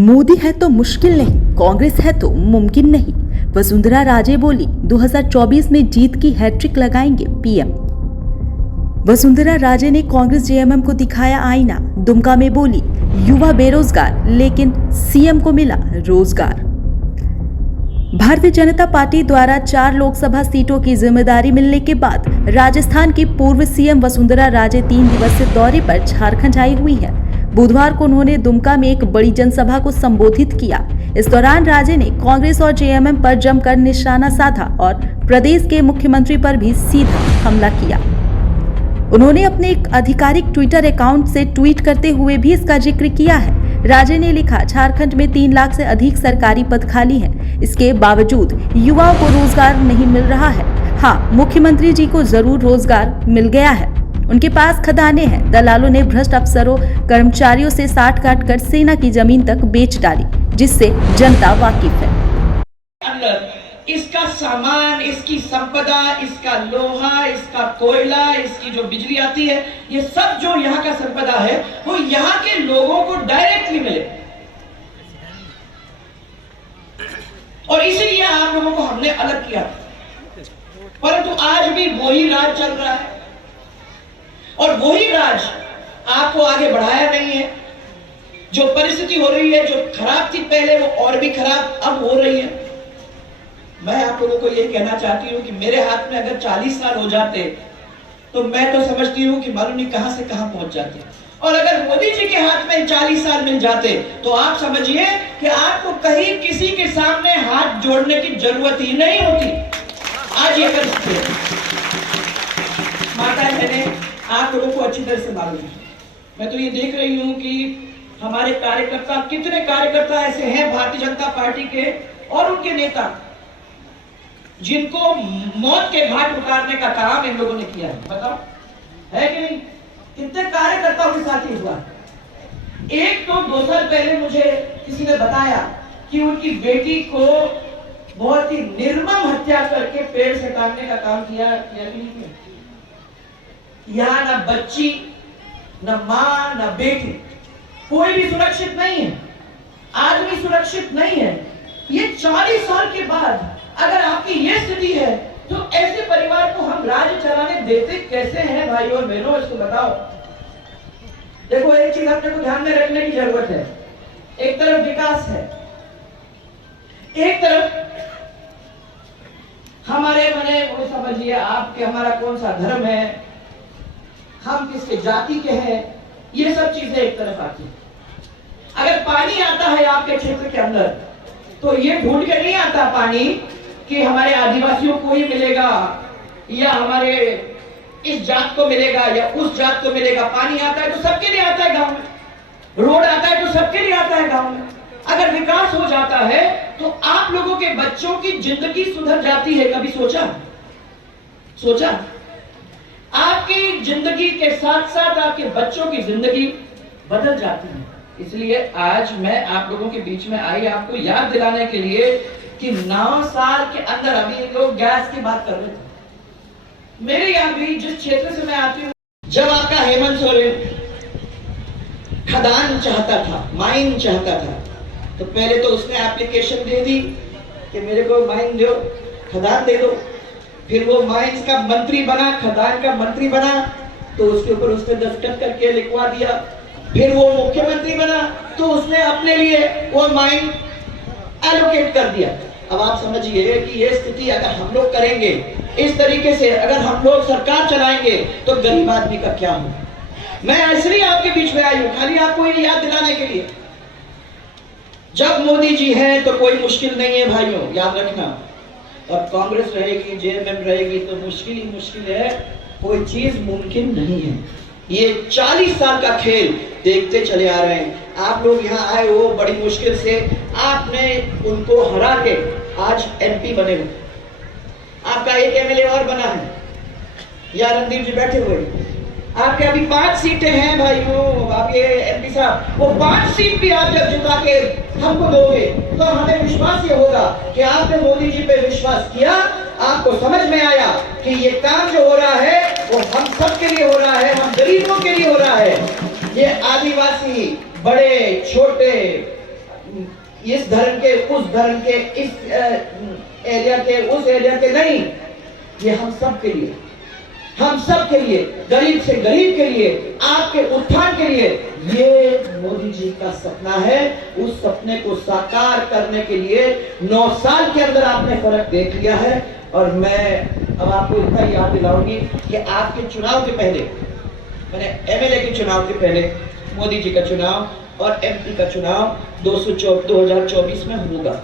मोदी है तो मुश्किल नहीं, कांग्रेस है तो मुमकिन नहीं। वसुंधरा राजे बोली 2024 में जीत की हैट्रिक लगाएंगे पीएम। वसुंधरा राजे ने कांग्रेस जेएमएम को दिखाया आईना। दुमका में बोली युवा बेरोजगार लेकिन सीएम को मिला रोजगार। भारतीय जनता पार्टी द्वारा 4 लोकसभा सीटों की जिम्मेदारी मिलने के बाद राजस्थान की पूर्व सीएम वसुंधरा राजे 3 दिवसीय दौरे पर झारखंड आई हुई है। बुधवार को उन्होंने दुमका में एक बड़ी जनसभा को संबोधित किया। इस दौरान राजे ने कांग्रेस और जेएमएम पर जमकर निशाना साधा और प्रदेश के मुख्यमंत्री पर भी सीधा हमला किया। उन्होंने अपने एक आधिकारिक ट्विटर अकाउंट से ट्वीट करते हुए भी इसका जिक्र किया है। राजे ने लिखा, झारखंड में 3 लाख से अधिक सरकारी पद खाली हैं। इसके बावजूद युवाओं को रोजगार नहीं मिल रहा है। हाँ, मुख्यमंत्री जी को जरूर रोजगार मिल गया है। उनके पास खदानें हैं। दलालों ने भ्रष्ट अफसरों कर्मचारियों से साठ काट कर सेना की जमीन तक बेच डाली, जिससे जनता वाकिफ है। इसका सामान, इसकी संपदा, इसका लोहा, इसका कोयला, इसकी जो बिजली आती है, ये सब जो यहाँ का संपदा है वो यहाँ के लोगों को डायरेक्टली मिले। और इसीलिए आप लोगों को हमने अलग किया। परंतु आज भी वही राज चल रहा है और वही राज आपको आगे बढ़ाया नहीं है। जो परिस्थिति हो रही है, जो खराब थी पहले, वो और भी खराब अब हो रही है। मैं आप लोगों को ये कहना चाहती हूँ कि मेरे हाथ में अगर 40 साल हो जाते तो मैं तो समझती हूँ कि मालूम नहीं कहां से कहां पहुंच जाते। और अगर मोदी जी के हाथ में 40 साल मिल जाते तो आप समझिए कि आपको कहीं किसी के सामने हाथ जोड़ने की जरूरत ही नहीं होती। आज ये कर सकते हैं। माता बहने, आप लोगों को अच्छी तरह से मालूम है। मैं तो ये देख रही हूँ कि हमारे कार्यकर्ता, कितने कार्यकर्ता ऐसे हैं भारतीय जनता पार्टी के और उनके नेता जिनको मौत के घाट उतारने का काम इन लोगों ने किया है। बताओ, है कि नहीं? कितने कार्यकर्ताओं के साथ ही हुआ। एक तो 2 साल पहले मुझे किसी ने बताया कि उनकी बेटी को बहुत ही निर्मम हत्या करके पेड़ से काटने का काम किया कि नहीं किया। यहां ना बच्ची, ना मां, ना बेटी, कोई भी सुरक्षित नहीं है। आदमी सुरक्षित नहीं है। ये 40 साल के बाद अगर आपकी ये स्थिति है तो ऐसे परिवार को हम राज्य चलाने देते कैसे हैं भाइयों और बहनों, इसको बताओ। देखो, एक चीज अपने को ध्यान में रखने की जरूरत है। एक तरफ विकास है, एक तरफ हमारे मने वो समझिए आपके हमारा कौन सा धर्म है, हम किसके जाति के हैं, ये सब चीजें एक तरफ आती है। अगर पानी आता है आपके क्षेत्र के अंदर तो ये ढूंढ के नहीं आता पानी कि हमारे आदिवासियों को ही मिलेगा या हमारे इस जात को मिलेगा या उस जात को मिलेगा। पानी आता है तो सबके लिए आता है गांव में, रोड आता है तो सबके लिए आता है गांव में। अगर विकास हो जाता है तो आप लोगों के बच्चों की जिंदगी सुधर जाती है। कभी सोचा? आपकी जिंदगी के साथ साथ आपके बच्चों की जिंदगी बदल जाती है। इसलिए आज मैं आप लोगों के बीच में आई आपको याद दिलाने के लिए कि 9 साल के अंदर, अभी लोग गैस की बात कर रहे थे मेरे यहाँ भी, जिस क्षेत्र से मैं आती हूँ, जब आपका हेमंत सोरेन खदान चाहता था, माइन चाहता था, तो पहले तो उसने एप्लीकेशन दे दी कि मेरे को माइन दो, खदान दे दो। फिर वो माइंस का मंत्री बना, खदान का मंत्री बना, तो उसके ऊपर उसने दस्तखत करके लिखवा दिया। फिर वो मुख्यमंत्री बना तो उसने अपने लिए वो माइन एलोकेट कर दिया। अब आप समझिए कि ये स्थिति अगर हम लोग करेंगे इस तरीके से, अगर हम लोग सरकार चलाएंगे तो गरीब आदमी का क्या होगा। मैं इसलिए आपके बीच में आई हूं, खाली आपको ये याद दिलाने के लिए। जब मोदी जी हैं तो कोई मुश्किल नहीं है भाइयों, याद रखना। और कांग्रेस रहेगी, जेएमएम रहेगी तो मुश्किल ही मुश्किल है, कोई चीज मुमकिन नहीं है। ये 40 साल का खेल देखते चले आ रहे हैं। आप लोग यहाँ आए हो बड़ी मुश्किल से, आपने उनको हरा के आज एमपी बने हो। आपका एक एमएलए और बना है, या रणदीप जी बैठे हुए। आपके अभी 5 सीटें हैं भाइयों। आप ये एमपी साहब, वो 5 सीट भी आप जब जिता के हमको दोगे तो हमें विश्वास ये होगा कि आपने मोदी जी पे विश्वास किया। आपको समझ में आया कि ये काम जो हो रहा है वो हम सब के लिए हो रहा है, हम गरीबों के लिए हो रहा है। ये आदिवासी, बड़े छोटे, इस धर्म के, उस धर्म के, इस एरिया के, उस एरिया के नहीं, ये हम सब के लिए, हम सब के लिए, गरीब से गरीब के लिए, आपके उत्थान के लिए, ये मोदी जी का सपना है। उस सपने को साकार करने के लिए 9 साल के अंदर आपने फर्क देख लिया है। और मैं अब आपको इतना याद दिलाऊंगी कि आपके चुनाव के पहले, मैंने एमएलए के चुनाव के पहले मोदी जी का चुनाव और एमपी का चुनाव 2024 में होगा।